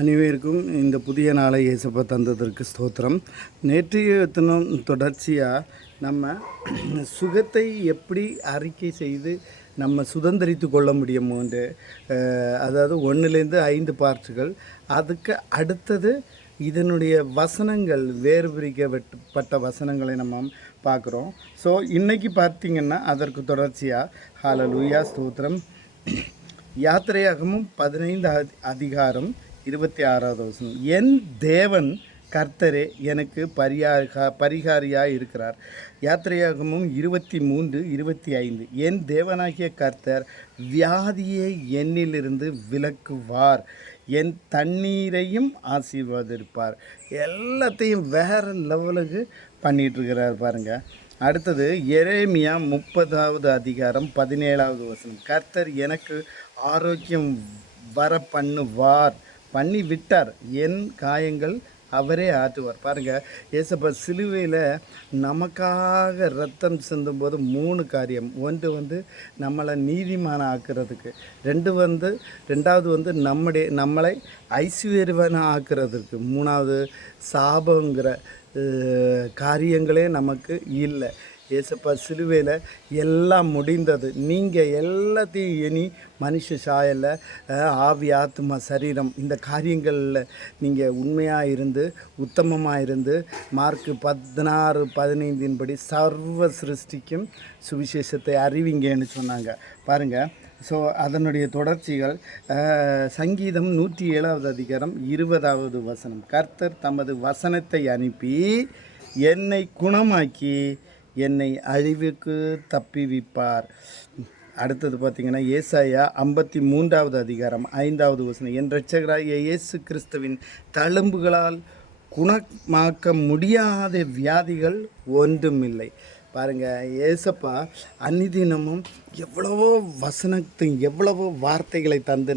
அனைவருக்கும் இந்த புதிய நாளை இயேசப்பா தந்ததற்கு ஸ்தோத்திரம். நேற்றைய தினம் தொடர்ச்சியாக நம்ம சுகத்தை எப்படி அறிக்கை செய்து நம்ம சுதந்திரித்து கொள்ள முடியுமோன்று, அதாவது 1லேருந்து 5 பார்ட்ஸுகள். அதுக்கு அடுத்தது இதனுடைய வசனங்கள், வேறு பிரிக்கப்பட்ட வசனங்களை நம்ம பார்க்குறோம். ஸோ இன்றைக்கி பார்த்திங்கன்னா அதற்கு தொடர்ச்சியாக ஹல்லேலூயா ஸ்தோத்திரம். யாத்திரையாகமும் 15 அதிகாரம் 26வது வசனம். என் தேவன் கர்த்தரே எனக்கு பரிகாரியாக இருக்கிறார். யாத்திரையாகமும் 23:25. என் தேவனாகிய கர்த்தர் வியாதியை என்னிலிருந்து விலக்குவார், என் தண்ணீரையும் ஆசீர்வதிப்பார். எல்லாத்தையும் வேறு லெவலுக்கு பண்ணிகிட்ருக்கிறார் பாருங்கள். அடுத்தது எரேமியா 30வது அதிகாரம் 17வது வசனம். கர்த்தர் எனக்கு ஆரோக்கியம் வர பண்ணுவார், பண்ணி விட்டார், என் காயங்கள் அவரே ஆற்றுவார். பாருங்கள், ஏசப்பா சிலுவையில் நமக்காக ரத்தம் சிந்தும்போது 3 காரியம். ஒன்று நம்மளை நீதிமான ஆக்குறதுக்கு, ரெண்டாவது நம்மளை ஐஸ்வர்யவான ஆக்குறதுக்கு, 3வது சாபங்கிற காரியங்களே நமக்கு இல்லை. ஏசப்பா சிலுவையில் எல்லாம் முடிந்தது. நீங்கள் எல்லாத்தையும் இனி மனுஷ சாயலில் ஆவி ஆத்மா சரீரம் இந்த காரியங்களில் நீங்கள் உண்மையாக இருந்து உத்தமமாக இருந்து மார்க்கு 16:15 படி சர்வ சிருஷ்டிக்கும் சுவிசேஷத்தை அறிவிங்கன்னு சொன்னாங்க பாருங்கள். ஸோ அதனுடைய தொடர்ச்சிகள் சங்கீதம் 107வது அதிகாரம் 20வது வசனம். கர்த்தர் தமது வசனத்தை அனுப்பி என்னை குணமாக்கி என்னை அழிவுக்கு தப்பிவிப்பார். அடுத்தது பார்த்திங்கன்னா ஏசாயா 53வது அதிகாரம் 5வது வசனம். என் இரட்சகராகிய இயேசு கிறிஸ்துவின் தழும்புகளால் குணமாக்க முடியாத வியாதிகள் ஒன்றுமில்லை. பாருங்கள், ஏசப்பா அன்னிதினமும் எவ்வளவோ எவ்வளவோ வார்த்தைகளை தந்து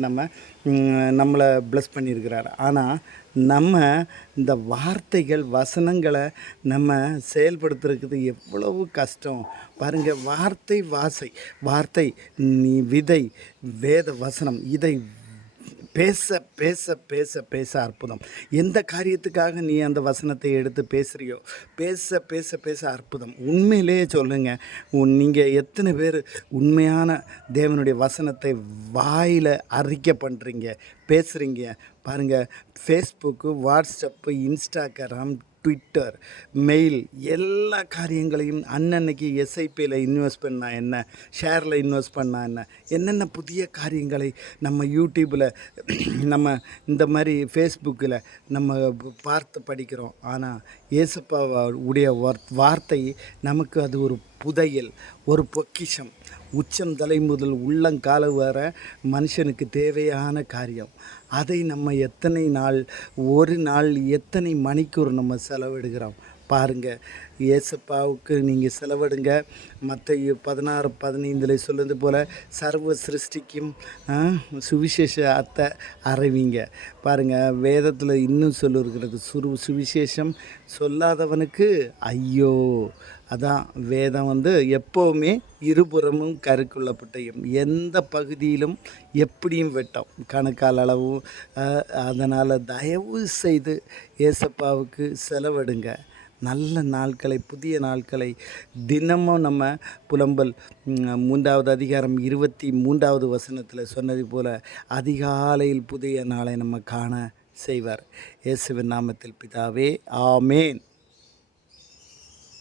நம்மளை ப்ளஸ் பண்ணியிருக்கிறார். ஆனால் நம்ம இந்த வார்த்தைகள் வசனங்களை நம்ம செயல்படுத்துறதுக்கு எவ்வளவு கஷ்டம் பாருங்கள். வார்த்தை நீ விதை, வேத வசனம், இதை பேச பேச பேச பேச அற்புதம். எந்த காரியத்துக்காக நீ அந்த வசனத்தை எடுத்து பேசுகிறியோ பேச பேச பேச அற்புதம். உண்மையிலேயே சொல்லுங்கள், நீங்கள் எத்தனை பேர் உண்மையான தேவனுடைய வசனத்தை வாயில் அறிக்கை பண்ணுறீங்க, பேசுகிறீங்க பாருங்கள். Facebook, WhatsApp, Instagram, Twitter, mail எல்லா காரியங்களையும் அன்னன்னைக்கு எஸ்ஐபியில் இன்வெஸ்ட் பண்ணால் என்ன, ஷேரில் இன்வெஸ்ட் பண்ணால் என்ன, என்னென்ன புதிய காரியங்களை நம்ம யூடியூப்பில் நம்ம இந்த மாதிரி ஃபேஸ்புக்கில் நம்ம பார்த்து படிக்கிறோம். ஆனால் ஏசப்பா உடைய வார்த்தை நமக்கு அது ஒரு புதையல், ஒரு பொக்கிஷம். உச்சம் தலை முதல் உள்ளங்கால வர மனுஷனுக்கு தேவையான காரியம். அதை நம்ம எத்தனை நாள், ஒரு நாள் எத்தனை மணிக்கூர் நம்ம செலவிடுகிறோம் பாருங்கள். ஏசப்பாவுக்கு நீங்கள் செலவிடுங்க. மத்தேயு 16:15 சொல்லுறது போல் சர்வ சிருஷ்டிக்கும் சுவிசேஷத்தை அறிவிங்க. பாருங்கள், வேதத்தில் இன்னும் சொல்லிருக்கிறது, சுவிசேஷம் சொல்லாதவனுக்கு ஐயோ. அதான் வேதம் எப்போவுமே இருபுறமும் கருக்குள்ளப்பட்டையும் எந்த பகுதியிலும் எப்படியும் வெட்டும், கணக்கால் அளவு. அதனால் தயவு செய்து ஏசப்பாவுக்கு செலவிடுங்க. நல்ல நாட்களை, புதிய நாட்களை தினமும் நம்ம புலம்பல் 3வது அதிகாரம் 23வது வசனத்தில் சொன்னது போல் அதிகாலையில் புதிய நாளை நம்ம காண செய்வார். இயேசுவின் நாமத்தில் பிதாவே, ஆமேன்.